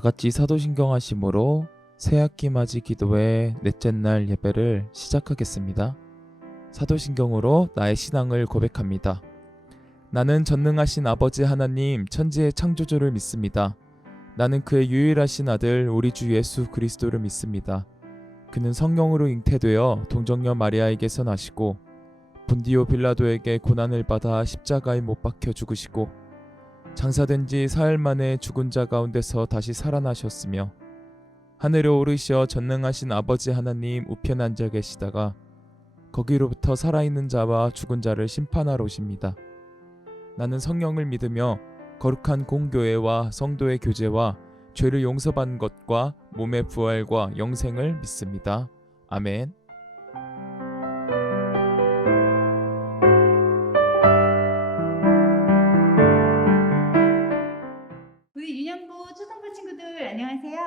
다같이 사도신경 하심으로 새학기 맞이 기도회 넷째 날 예배를 시작하겠습니다. 사도신경으로 나의 신앙을 고백합니다. 나는 전능하신 아버지 하나님 천지의 창조주를 믿습니다. 나는 그의 유일하신 아들 우리 주 예수 그리스도를 믿습니다. 그는 성령으로 잉태되어 동정녀 마리아에게서 나시고 본디오 빌라도에게 고난을 받아 십자가에 못 박혀 죽으시고 장사된 지 사흘 만에 죽은 자 가운데서 다시 살아나셨으며 하늘에 오르시어 전능하신 아버지 하나님 우편에 앉아 계시다가 거기로부터 살아있는 자와 죽은 자를 심판하러 오십니다. 나는 성령을 믿으며 거룩한 공교회와 성도의 교제와 죄를 용서받는 것과 몸의 부활과 영생을 믿습니다. 아멘. 우리 유년부 초등부 친구들 안녕하세요.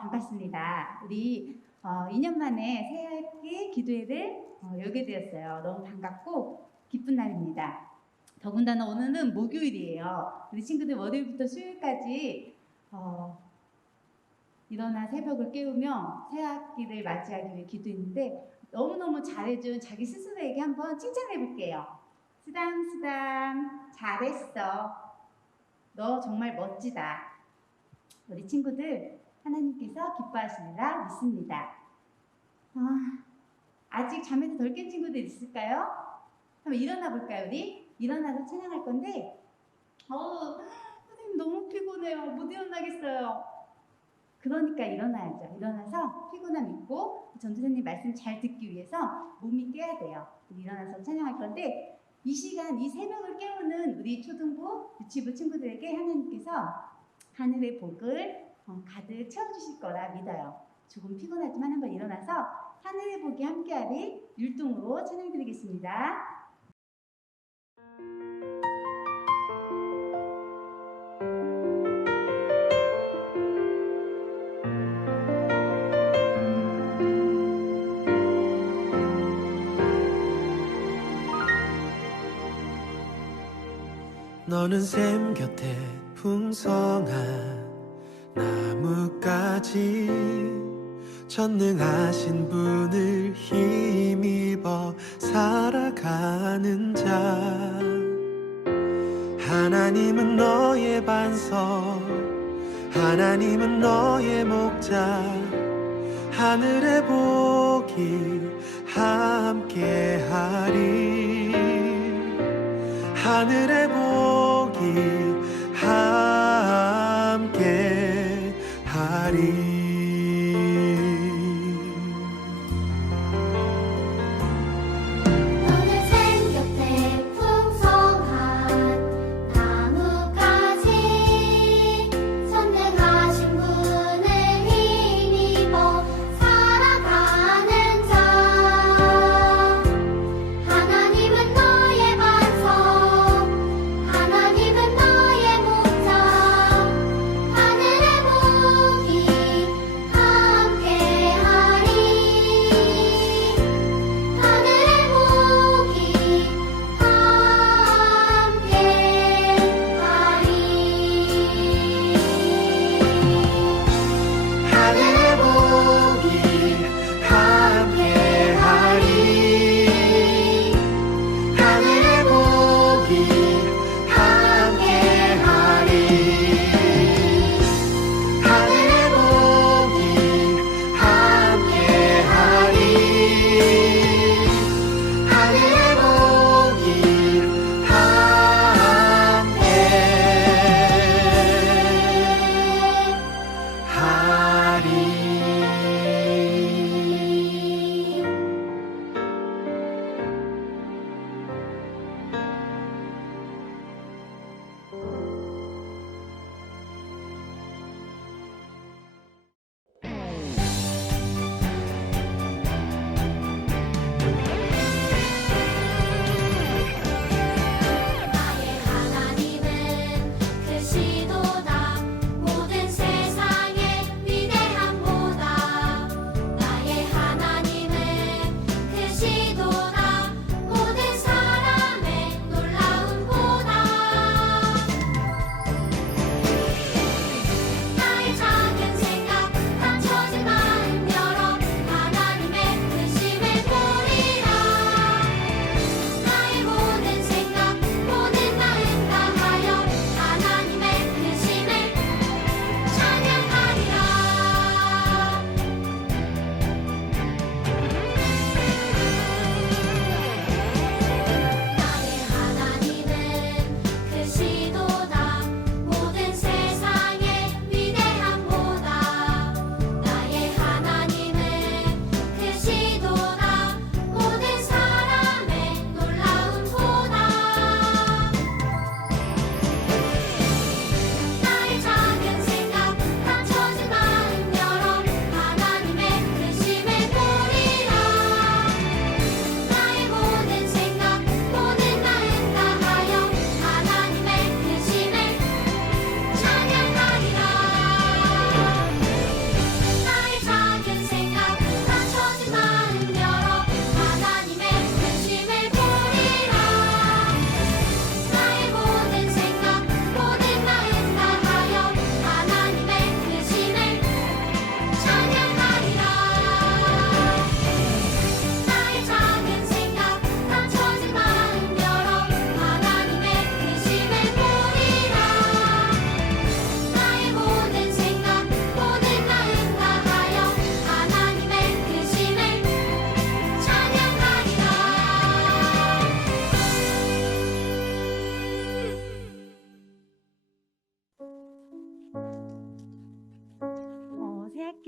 반갑습니다. 우리 2년 만에 새학기 기도회를 열게 되었어요. 너무 반갑고 기쁜 날입니다. 더군다나 오늘은 목요일이에요. 우리 친구들 월요일부터 수요일까지 일어나 새벽을 깨우며 새학기를 맞이하기 위해 기도했는데 너무너무 잘해준 자기 스스로에게 한번 칭찬해 볼게요. 쓰담쓰담 잘했어. 너 정말 멋지다. 우리 친구들 하나님께서 기뻐하시리라 믿습니다. 아직 잠에서 덜 깬 친구들 있을까요? 한번 일어나 볼까요? 우리 일어나서 찬양할 건데 선생님 너무 피곤해요. 못 일어나겠어요. 그러니까 일어나야죠. 일어나서 피곤함 잊고 전도사님 말씀 잘 듣기 위해서 몸이 깨야 돼요. 우리 일어나서 찬양할 건데 이 시간 이 새벽을 깨우는 우리 초등부, 유치부 친구들에게 하나님께서 하늘의 복을 가득 채워주실 거라 믿어요. 조금 피곤하지만 한번 일어나서 하늘의 복이 함께하리 율동으로 찬양드리겠습니다. 너는 샘 곁에 풍성한 나뭇가지 전능하신 분을 힘입어 살아가는 자 하나님은 너의 반석 하나님은 너의 목자 하늘의 복이 함께하리 하늘의 복이 함께하리 하늘의 복이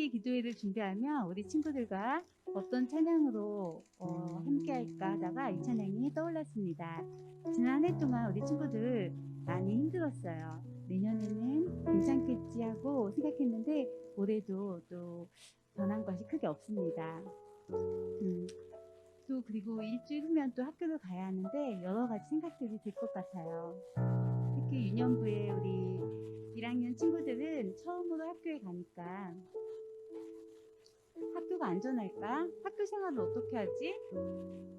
함께 기도회를 준비하며 우리 친구들과 어떤 찬양으로 함께 할까 하다가 이 찬양이 떠올랐습니다. 지난 한 해 동안 우리 친구들 많이 힘들었어요. 내년에는 괜찮겠지 하고 생각했는데 올해도 또 변한 것이 크게 없습니다. 또 그리고 일주일 후면 또 학교를 가야 하는데 여러 가지 생각들이 들 것 같아요. 특히 유년부에 우리 1학년 친구들은 처음으로 학교에 가니까 학교가 안전할까? 학교 생활을 어떻게 하지?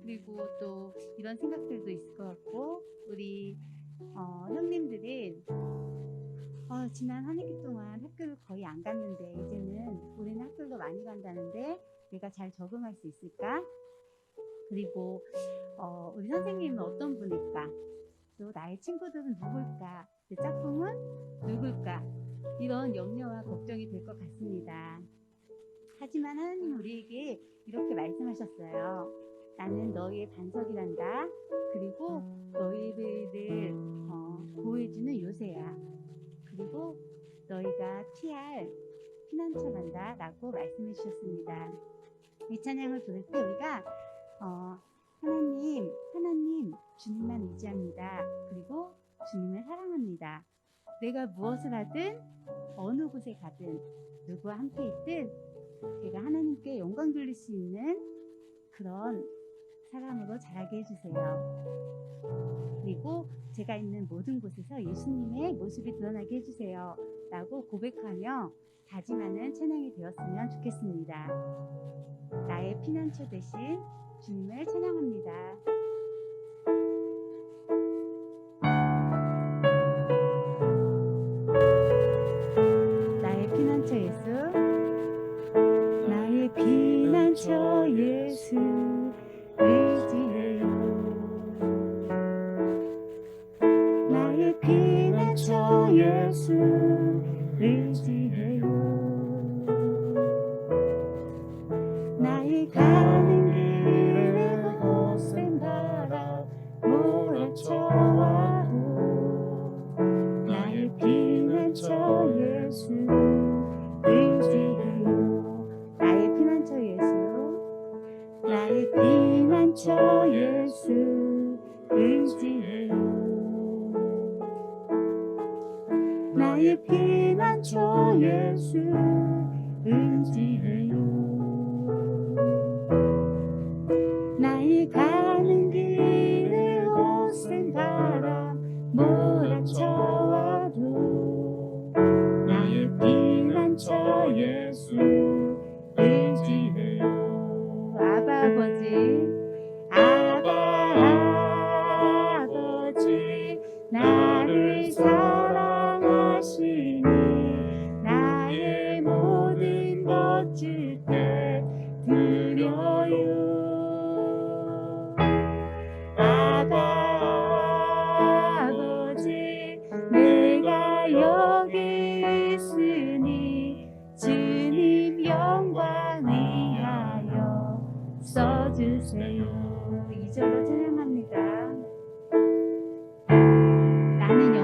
그리고 또 이런 생각들도 있을 것 같고 우리 형님들은 지난 한 학기 동안 학교를 거의 안 갔는데 이제는 올해는 학교를 많이 간다는데 내가 잘 적응할 수 있을까? 그리고 우리 선생님은 어떤 분일까? 또 나의 친구들은 누굴까? 내 짝꿍은 누굴까? 이런 염려와 걱정이 될 것 같습니다. 하지만 하나님 우리에게 이렇게 말씀하셨어요. 나는 너희의 반석이란다. 그리고 너희를 보호해주는 요새야. 그리고 너희가 피할 피난처란다 라고 말씀해 주셨습니다. 이 찬양을 들을 때 우리가 하나님 주님만 의지합니다. 그리고 주님을 사랑합니다. 내가 무엇을 하든 어느 곳에 가든 누구와 함께 있든 제가 하나님께 영광 돌릴 수 있는 그런 사람으로 자라게 해주세요. 그리고 제가 있는 모든 곳에서 예수님의 모습이 드러나게 해주세요 라고 고백하며 다짐하는 찬양이 되었으면 좋겠습니다. 나의 피난처 대신 주님을 찬양합니다. 나의 피난처 예수, 나의 피난처 예수 의지해요. 나의 피난처 예수 의지해요. 나의 가는 길에 거센 바람 몰아쳐와도 나의 피난처 예수 의지해요. 나의 피난처 예수, 나의 피난처 예수 의지해요. 나의 피난처 예수 의지해요. 나의 가는 길에 거센 바람 몰아쳐와도 나의 피난처 예수 의지해요. 아바 아버지, 아바 아버지 나를 사랑하시니 나의 모든 것 주께 드려요. 아바 아버지 내가 여기 있으니 주님 영광 위하여 써주세요. 2절로 찬양합니다. 나는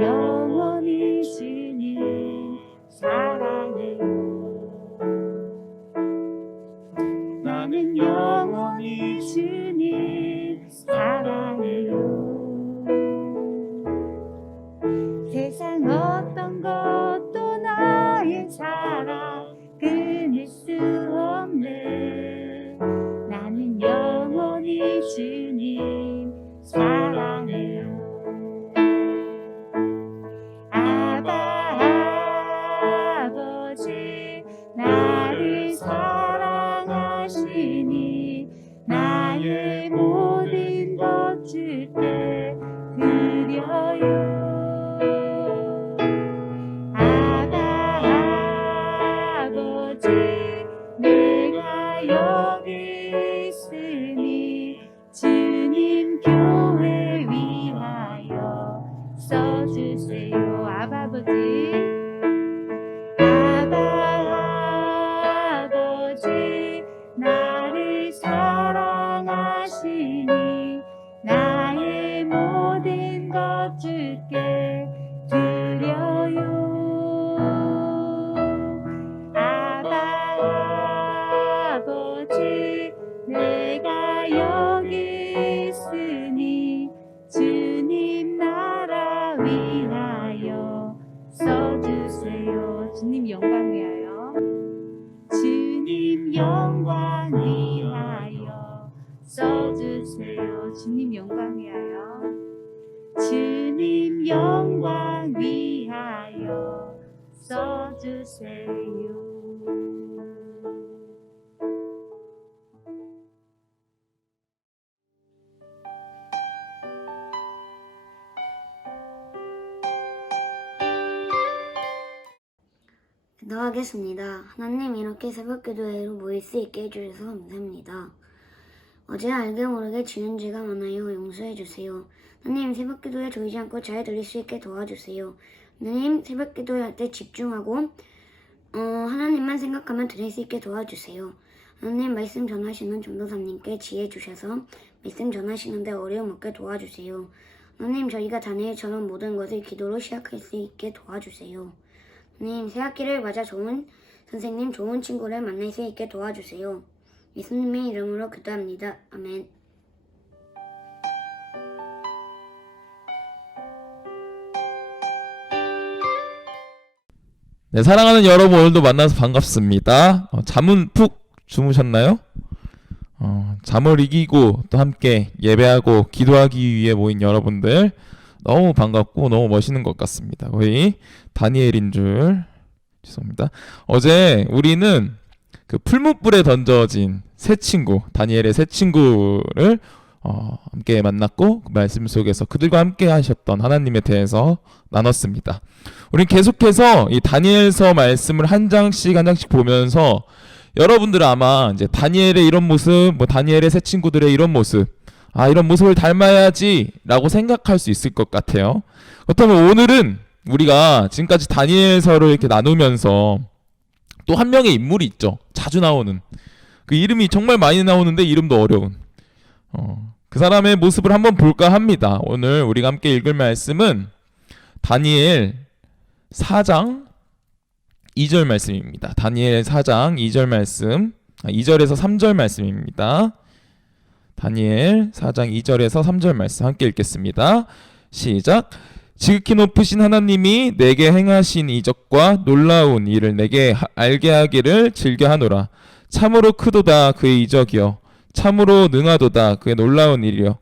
영원히 주님 사랑해요. 나는 영원히 주님 사랑해요. 세상 어떤 것도 나의 사랑 끊을 수 없네. 나는 영원히 주님 사랑해요. 아바 아버지 나를 사랑하시니 나의 모든 것 주께 드려요. 아바 아버지 내가 여기 있으니 주님 교회 위하여 써주세요. 아바 아버지, 아바 아버지 나를 사랑하시니 나의 모든 것 주께 드려요. 영광 위하여 주님 영광 위하여 써주세요. 기도하겠습니다. 하나님, 이렇게 새벽 기도회로 모일 수 있게 해주셔서 감사합니다. 어제 알게 모르게 지은 죄가 많아요. 용서해 주세요. 하나님, 새벽 기도에 조이지 않고 잘 들릴 수 있게 도와주세요. 하나님, 새벽 기도할 때 집중하고 하나님만 생각하면 들릴 수 있게 도와주세요. 하나님, 말씀 전하시는 전도사님께 지혜 주셔서 말씀 전하시는데 어려움 없게 도와주세요. 하나님, 저희가 다니엘처럼 모든 것을 기도로 시작할 수 있게 도와주세요. 하나님, 새학기를 맞아 좋은 선생님, 좋은 친구를 만날 수 있게 도와주세요. 예수님의 이름으로 기도합니다. 아멘. 네, 사랑하는 여러분, 오늘도 만나서 반갑습니다. 잠은 푹 주무셨나요? 잠을 이기고 또 함께 예배하고 기도하기 위해 모인 여러분들 너무 반갑고 너무 멋있는 것 같습니다. 거의 다니엘인 줄. 죄송합니다. 어제 우리는 그 풀무불에 던져진 새 친구, 다니엘의 새 친구를 함께 만났고 그 말씀 속에서 그들과 함께 하셨던 하나님에 대해서 나눴습니다. 우리는 계속해서 이 다니엘서 말씀을 한 장씩 한 장씩 보면서 여러분들은 아마 이제 다니엘의 이런 모습, 뭐 다니엘의 새 친구들의 이런 모습, 이런 모습을 닮아야지라고 생각할 수 있을 것 같아요. 그렇다면 오늘은 우리가 지금까지 다니엘서를 이렇게 나누면서 또 한 명의 인물이 있죠. 자주 나오는. 그 이름이 정말 많이 나오는데 이름도 어려운. 그 사람의 모습을 한번 볼까 합니다. 오늘 우리가 함께 읽을 말씀은 다니엘 4장 2절 말씀입니다. 다니엘 4장 2절 말씀, 2절에서 3절 말씀입니다. 다니엘 4장 2절에서 3절 말씀 함께 읽겠습니다. 시작. 지극히 높으신 하나님이 내게 행하신 이적과 놀라운 일을 내게 알게 하기를 즐겨하노라. 참으로 크도다 그의 이적이여, 참으로 능하도다 그의 놀라운 일이여.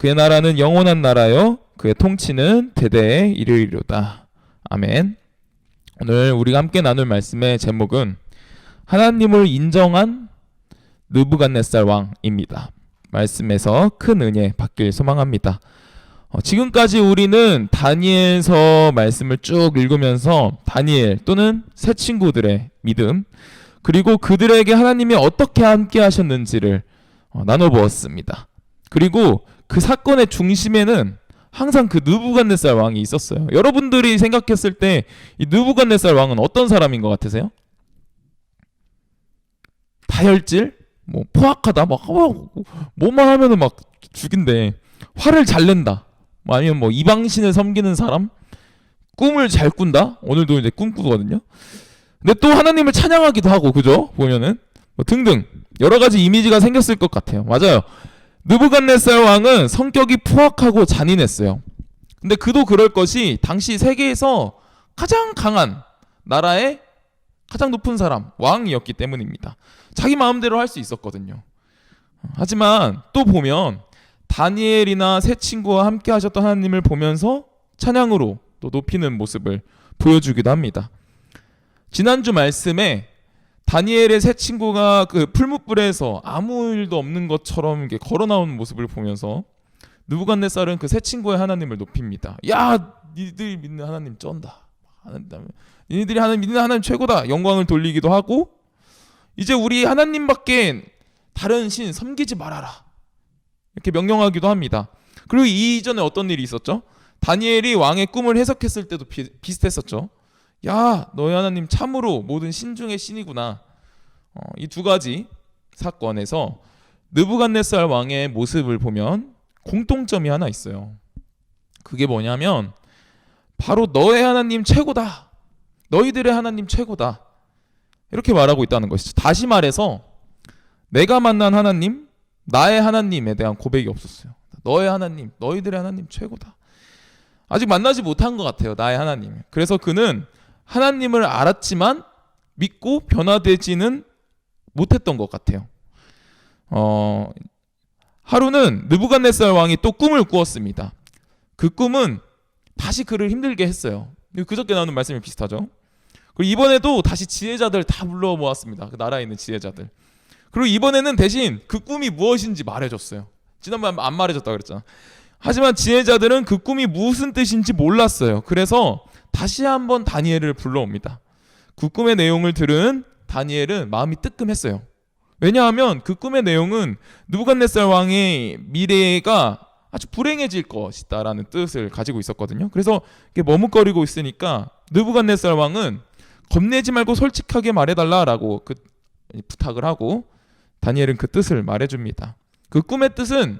그의 나라는 영원한 나라요, 그의 통치는 대대에 이르리로다. 아멘. 오늘 우리가 함께 나눌 말씀의 제목은 하나님을 인정한 느부갓네살 왕입니다. 말씀에서 큰 은혜 받길 소망합니다. 지금까지 우리는 다니엘서 말씀을 쭉 읽으면서 다니엘 또는 새 친구들의 믿음, 그리고 그들에게 하나님이 어떻게 함께 하셨는지를 나눠보았습니다. 그리고 그 사건의 중심에는 항상 그 느부갓네살 왕이 있었어요. 여러분들이 생각했을 때 이 느부갓네살 왕은 어떤 사람인 것 같으세요? 다혈질? 뭐 포악하다? 막 뭐만 하면은 막 죽인대. 화를 잘 낸다. 아니면 뭐 이방신을 섬기는 사람? 꿈을 잘 꾼다? 오늘도 이제 꿈꾸거든요. 근데 또 하나님을 찬양하기도 하고, 그죠? 보면은 뭐 등등 여러 가지 이미지가 생겼을 것 같아요. 맞아요. 느부갓네살 왕은 성격이 포악하고 잔인했어요. 근데 그도 그럴 것이 당시 세계에서 가장 강한 나라의 가장 높은 사람, 왕이었기 때문입니다. 자기 마음대로 할 수 있었거든요. 하지만 또 보면 다니엘이나 새 친구와 함께 하셨던 하나님을 보면서 찬양으로 또 높이는 모습을 보여주기도 합니다. 지난주 말씀에 다니엘의 새 친구가 그 풀무불에서 아무 일도 없는 것처럼 이렇게 걸어 나오는 모습을 보면서 느부갓네살은 그 새 친구의 하나님을 높입니다. 야, 니들이 믿는 하나님 쩐다. 니들이 믿는 하나님 최고다. 영광을 돌리기도 하고, 이제 우리 하나님밖에 다른 신 섬기지 말아라. 이렇게 명령하기도 합니다. 그리고 이전에 어떤 일이 있었죠? 다니엘이 왕의 꿈을 해석했을 때도 비슷했었죠. 야, 너희 하나님 참으로 모든 신 중의 신이구나. 이 두 가지 사건에서 느부갓네살 왕의 모습을 보면 공통점이 하나 있어요. 그게 뭐냐면 바로 너의 하나님 최고다. 너희들의 하나님 최고다. 이렇게 말하고 있다는 것이죠. 다시 말해서 내가 만난 하나님, 나의 하나님에 대한 고백이 없었어요. 너의 하나님, 너희들의 하나님 최고다. 아직 만나지 못한 것 같아요. 나의 하나님. 그래서 그는 하나님을 알았지만 믿고 변화되지는 못했던 것 같아요. 하루는 느부갓네살 왕이 또 꿈을 꾸었습니다. 그 꿈은 다시 그를 힘들게 했어요. 그저께 나오는 말씀이 비슷하죠. 그리고 이번에도 다시 지혜자들 다 불러 모았습니다. 그 나라에 있는 지혜자들. 그리고 이번에는 대신 그 꿈이 무엇인지 말해줬어요. 지난번에 안 말해줬다 그랬잖아. 하지만 지혜자들은 그 꿈이 무슨 뜻인지 몰랐어요. 그래서 다시 한번 다니엘을 불러옵니다. 그 꿈의 내용을 들은 다니엘은 마음이 뜨끔했어요. 왜냐하면 그 꿈의 내용은 느부갓네살 왕의 미래가 아주 불행해질 것이다라는 뜻을 가지고 있었거든요. 그래서 이게 머뭇거리고 있으니까 느부갓네살 왕은 겁내지 말고 솔직하게 말해달라라고 그 부탁을 하고 다니엘은 그 뜻을 말해줍니다. 그 꿈의 뜻은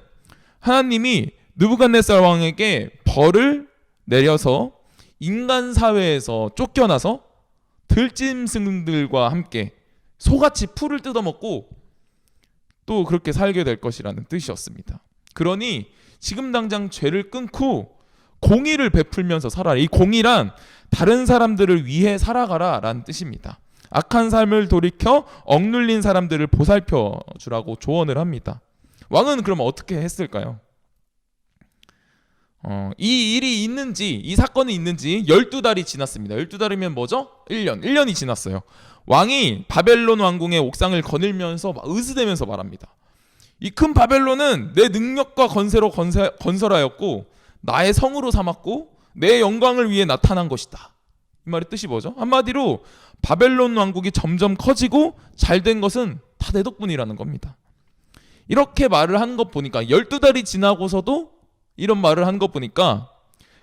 하나님이 느부갓네살 왕에게 벌을 내려서 인간 사회에서 쫓겨나서 들짐승들과 함께 소같이 풀을 뜯어먹고 또 그렇게 살게 될 것이라는 뜻이었습니다. 그러니 지금 당장 죄를 끊고 공의를 베풀면서 살아라. 이 공의란 다른 사람들을 위해 살아가라 라는 뜻입니다. 악한 삶을 돌이켜 억눌린 사람들을 보살펴 주라고 조언을 합니다. 왕은 그럼 어떻게 했을까요? 이 일이 있는지, 이 사건이 있는지 12달이 지났습니다. 12달이면 뭐죠? 1년이 지났어요. 왕이 바벨론 왕궁의 옥상을 거닐면서 으스대면서 말합니다. 이 큰 바벨론은 내 능력과 건세로 건설하였고 나의 성으로 삼았고 내 영광을 위해 나타난 것이다. 이 말의 뜻이 뭐죠? 한마디로 바벨론 왕국이 점점 커지고 잘된 것은 다 내 덕분이라는 겁니다. 이렇게 말을 하는 것 보니까 12달이 지나고서도 이런 말을 한 것 보니까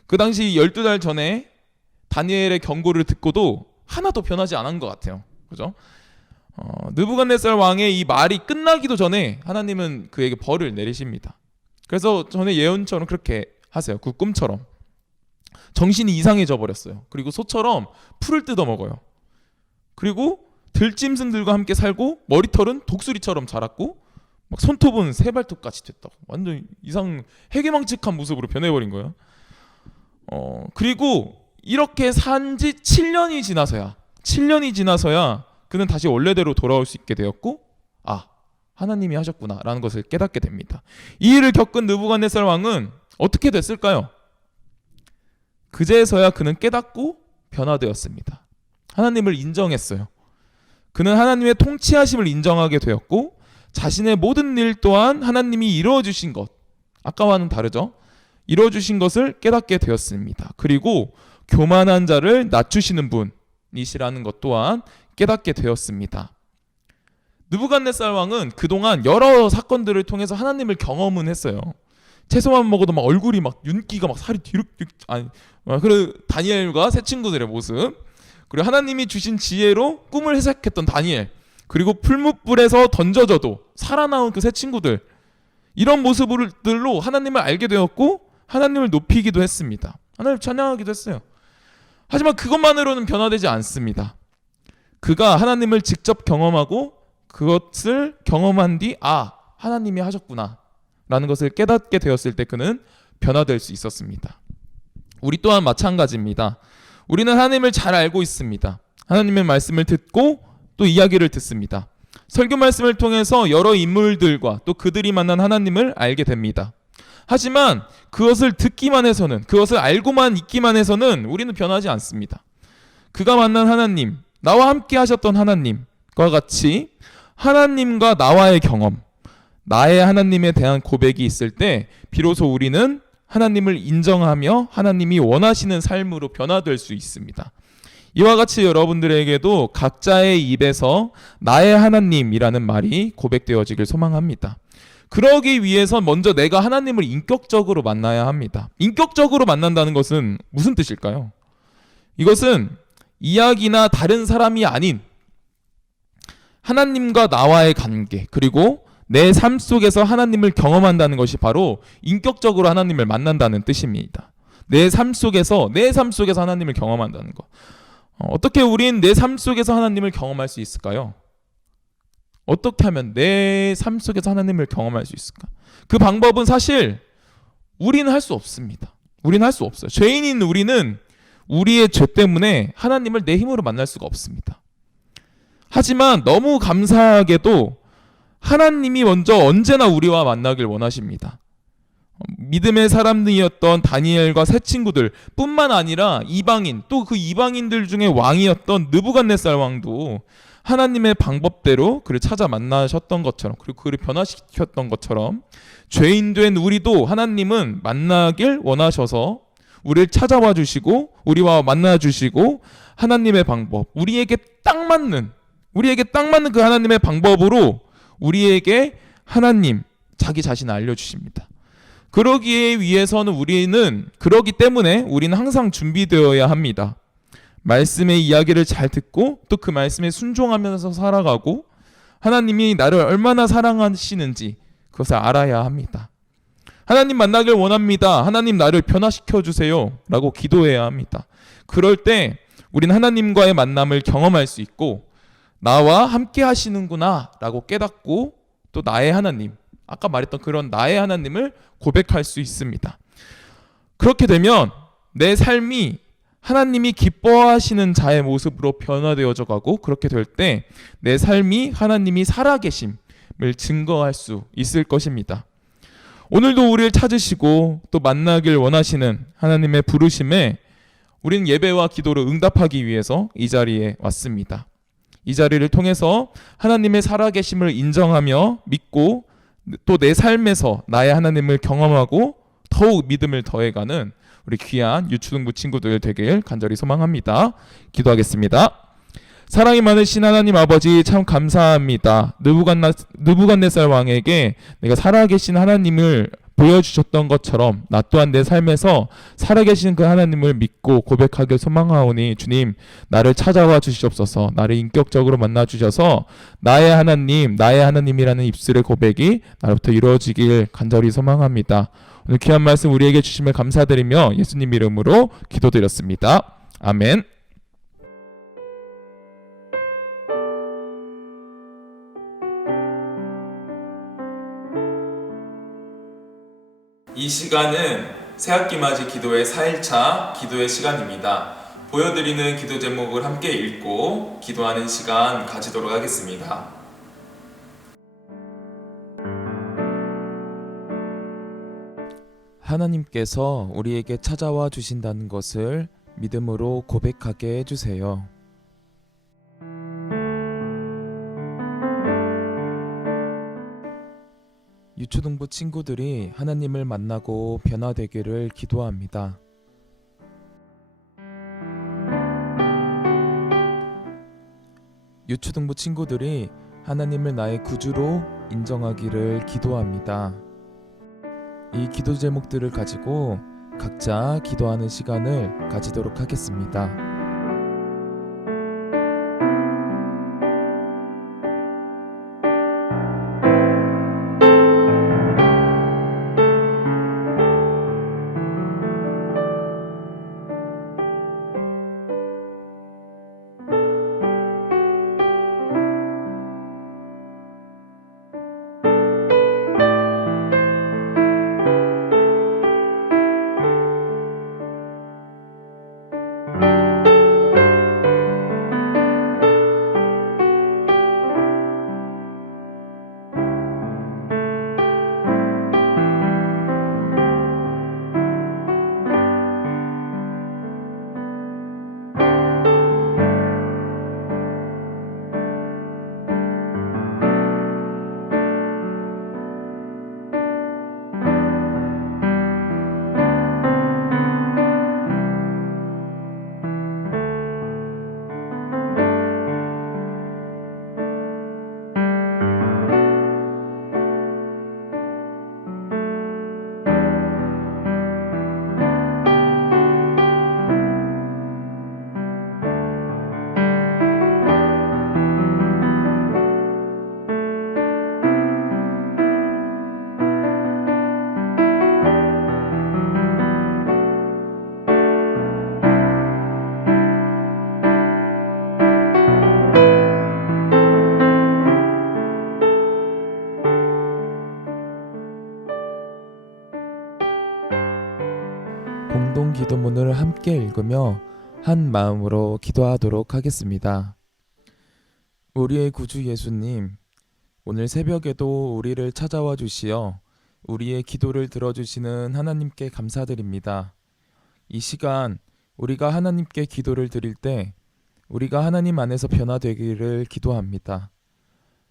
그 당시 12달 전에 다니엘의 경고를 듣고도 하나도 변하지 않은 것 같아요. 그죠? 느부갓네살 왕의 이 말이 끝나기도 전에 하나님은 그에게 벌을 내리십니다. 그래서 전에 예언처럼 그렇게 하세요. 그 꿈처럼 정신이 이상해져 버렸어요. 그리고 소처럼 풀을 뜯어 먹어요. 그리고 들짐승들과 함께 살고 머리털은 독수리처럼 자랐고 막 손톱은 세발톱같이 됐다고. 완전 이상 해괴망측한 모습으로 변해버린 거예요. 그리고 이렇게 산지 7년이 지나서야 그는 다시 원래대로 돌아올 수 있게 되었고, 아, 하나님이 하셨구나라는 것을 깨닫게 됩니다. 이 일을 겪은 느부갓네살 왕은 어떻게 됐을까요? 그제서야 그는 깨닫고 변화되었습니다. 하나님을 인정했어요. 그는 하나님의 통치하심을 인정하게 되었고 자신의 모든 일 또한 하나님이 이루어주신 것, 아까와는 다르죠? 이루어주신 것을 깨닫게 되었습니다. 그리고 교만한 자를 낮추시는 분이시라는 것 또한 깨닫게 되었습니다. 느부갓네살 왕은 그동안 여러 사건들을 통해서 하나님을 경험은 했어요. 채소만 먹어도 막 얼굴이 막 윤기가 막 살이 뒤룩뒤룩, 그리고 다니엘과 새 친구들의 모습, 그리고 하나님이 주신 지혜로 꿈을 해석했던 다니엘, 그리고 풀무불에서 던져져도 살아나온 그 새 친구들, 이런 모습들로 하나님을 알게 되었고 하나님을 높이기도 했습니다. 하나님을 찬양하기도 했어요. 하지만 그것만으로는 변화되지 않습니다. 그가 하나님을 직접 경험하고 그것을 경험한 뒤 하나님이 하셨구나 라는 것을 깨닫게 되었을 때 그는 변화될 수 있었습니다. 우리 또한 마찬가지입니다. 우리는 하나님을 잘 알고 있습니다. 하나님의 말씀을 듣고 또 이야기를 듣습니다. 설교 말씀을 통해서 여러 인물들과 또 그들이 만난 하나님을 알게 됩니다. 하지만 그것을 듣기만 해서는, 그것을 알고만 있기만 해서는 우리는 변하지 않습니다. 그가 만난 하나님, 나와 함께 하셨던 하나님과 같이 하나님과 나와의 경험, 나의 하나님에 대한 고백이 있을 때 비로소 우리는 하나님을 인정하며 하나님이 원하시는 삶으로 변화될 수 있습니다. 이와 같이 여러분들에게도 각자의 입에서 나의 하나님이라는 말이 고백되어지길 소망합니다. 그러기 위해서 먼저 내가 하나님을 인격적으로 만나야 합니다. 인격적으로 만난다는 것은 무슨 뜻일까요? 이것은 이야기나 다른 사람이 아닌 하나님과 나와의 관계, 그리고 내 삶 속에서 하나님을 경험한다는 것이 바로 인격적으로 하나님을 만난다는 뜻입니다. 내 삶 속에서 하나님을 경험한다는 것. 어떻게 우린 내 삶 속에서 하나님을 경험할 수 있을까요? 어떻게 하면 내 삶 속에서 하나님을 경험할 수 있을까? 그 방법은 사실 우리는 할 수 없습니다. 우리는 할 수 없어요. 죄인인 우리는 우리의 죄 때문에 하나님을 내 힘으로 만날 수가 없습니다. 하지만 너무 감사하게도 하나님이 먼저 언제나 우리와 만나길 원하십니다. 믿음의 사람들이었던 다니엘과 세 친구들 뿐만 아니라 이방인, 또 그 이방인들 중에 왕이었던 느부갓네살 왕도 하나님의 방법대로 그를 찾아 만나셨던 것처럼, 그리고 그를 변화시켰던 것처럼 죄인된 우리도 하나님은 만나길 원하셔서 우리를 찾아와 주시고 우리와 만나 주시고 하나님의 방법, 우리에게 딱 맞는 그 하나님의 방법으로 우리에게 하나님 자기 자신을 알려주십니다. 그러기 때문에 우리는 항상 준비되어야 합니다. 말씀의 이야기를 잘 듣고 또 그 말씀에 순종하면서 살아가고 하나님이 나를 얼마나 사랑하시는지 그것을 알아야 합니다. 하나님 만나길 원합니다. 하나님 나를 변화시켜 주세요 라고 기도해야 합니다. 그럴 때 우리는 하나님과의 만남을 경험할 수 있고 나와 함께 하시는구나 라고 깨닫고 또 나의 하나님, 아까 말했던 그런 나의 하나님을 고백할 수 있습니다. 그렇게 되면 내 삶이 하나님이 기뻐하시는 자의 모습으로 변화되어져 가고, 그렇게 될 때 내 삶이 하나님이 살아계심을 증거할 수 있을 것입니다. 오늘도 우리를 찾으시고 또 만나길 원하시는 하나님의 부르심에 우리는 예배와 기도로 응답하기 위해서 이 자리에 왔습니다. 이 자리를 통해서 하나님의 살아계심을 인정하며 믿고 또 내 삶에서 나의 하나님을 경험하고 더욱 믿음을 더해가는 우리 귀한 유초등부 친구들 되길 간절히 소망합니다. 기도하겠습니다. 사랑이 많으신 하나님 아버지, 참 감사합니다. 느부갓네살 왕에게 내가 살아계신 하나님을 보여주셨던 것처럼 나 또한 내 삶에서 살아계신 그 하나님을 믿고 고백하길 소망하오니 주님, 나를 찾아와 주시옵소서. 나를 인격적으로 만나 주셔서 나의 하나님이라는 입술의 고백이 나로부터 이루어지길 간절히 소망합니다. 오늘 귀한 말씀 우리에게 주심을 감사드리며 예수님 이름으로 기도드렸습니다. 아멘. 이 시간은 새학기 맞이 기도의 4일차 기도의 시간입니다. 보여드리는 기도 제목을 함께 읽고 기도하는 시간 가지도록 하겠습니다. 하나님께서 우리에게 찾아와 주신다는 것을 믿음으로 고백하게 해주세요. 유초등부 친구들이 하나님을 만나고 변화되기를 기도합니다. 유초등부 친구들이 하나님을 나의 구주로 인정하기를 기도합니다. 이 기도 제목들을 가지고 각자 기도하는 시간을 가지도록 하겠습니다. 공동 기도문을 함께 읽으며 한 마음으로 기도하도록 하겠습니다. 우리의 구주 예수님, 오늘 새벽에도 우리를 찾아와 주시어 우리의 기도를 들어주시는 하나님께 감사드립니다. 이 시간 우리가 하나님께 기도를 드릴 때 우리가 하나님 안에서 변화되기를 기도합니다.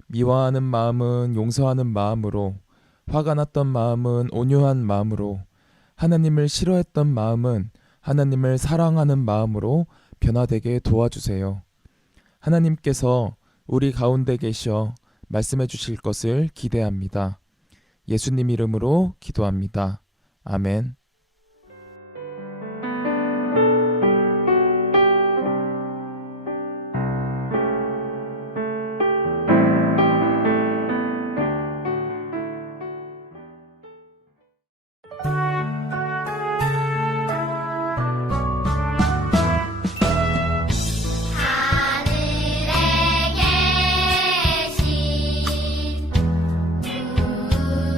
미워하는 마음은 용서하는 마음으로, 화가 났던 마음은 온유한 마음으로, 하나님을 싫어했던 마음은 하나님을 사랑하는 마음으로 변화되게 도와주세요. 하나님께서 우리 가운데 계셔 말씀해 주실 것을 기대합니다. 예수님 이름으로 기도합니다. 아멘. 하늘에 계신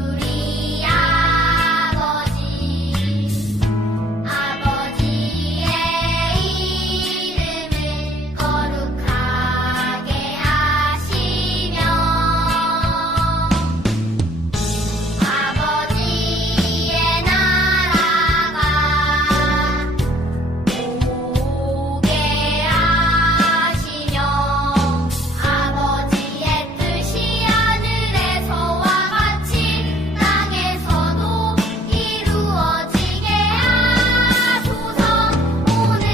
우리 아버지의 이름을 거룩하게 하시며 아버지의 나라가 오게 하시며 아버지의 뜻이 하늘에서와 같이 땅에서도 이루어지게 하소서. 오늘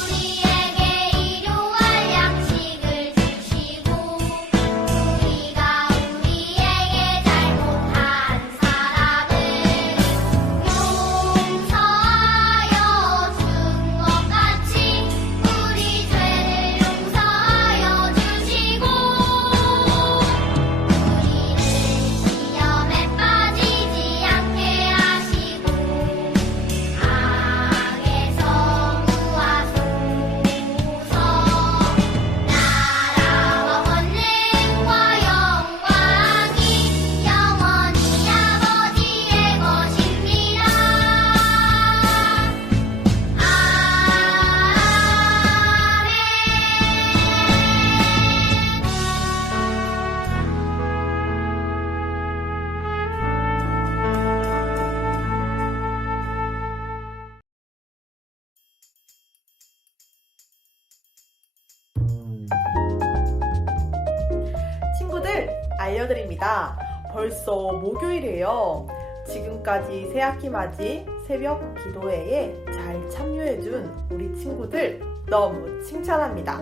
우리에게 일용할 양식을 주시고 우리가 우리에게 잘못한 사람을 용서하여 준 것 같이 우리 죄를 용서하여 주시고 우리를 시험에 빠지지 않게 하시고 악에서 구하소서. 나라와 권능과 영광이 영원히 아버지의 것입니다. 친구들, 알려드립니다. 벌써 목요일이에요. 지금까지 새학기 맞이 새벽 기도회에 잘 참여해준 우리 친구들 너무 칭찬합니다.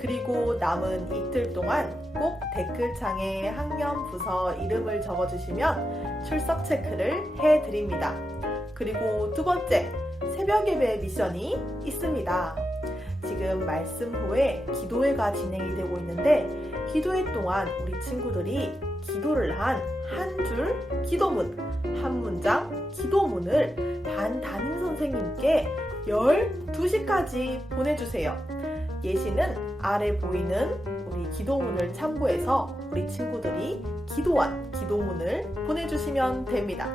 그리고 남은 이틀 동안 꼭 댓글창에 학년 부서 이름을 적어주시면 출석 체크를 해드립니다. 그리고 두 번째, 새벽 예배 미션이 있습니다. 지금 말씀 후에 기도회가 진행이 되고 있는데 기도회 동안 우리 친구들이 기도를 한 한 줄 기도문, 한 문장 기도문을 반 담임 선생님께 12시까지 보내주세요. 예시는 아래 보이는 우리 기도문을 참고해서 우리 친구들이 기도한 기도문을 보내주시면 됩니다.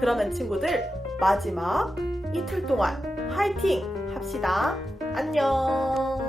그러면 친구들 마지막 이틀 동안 화이팅 합시다. 안녕.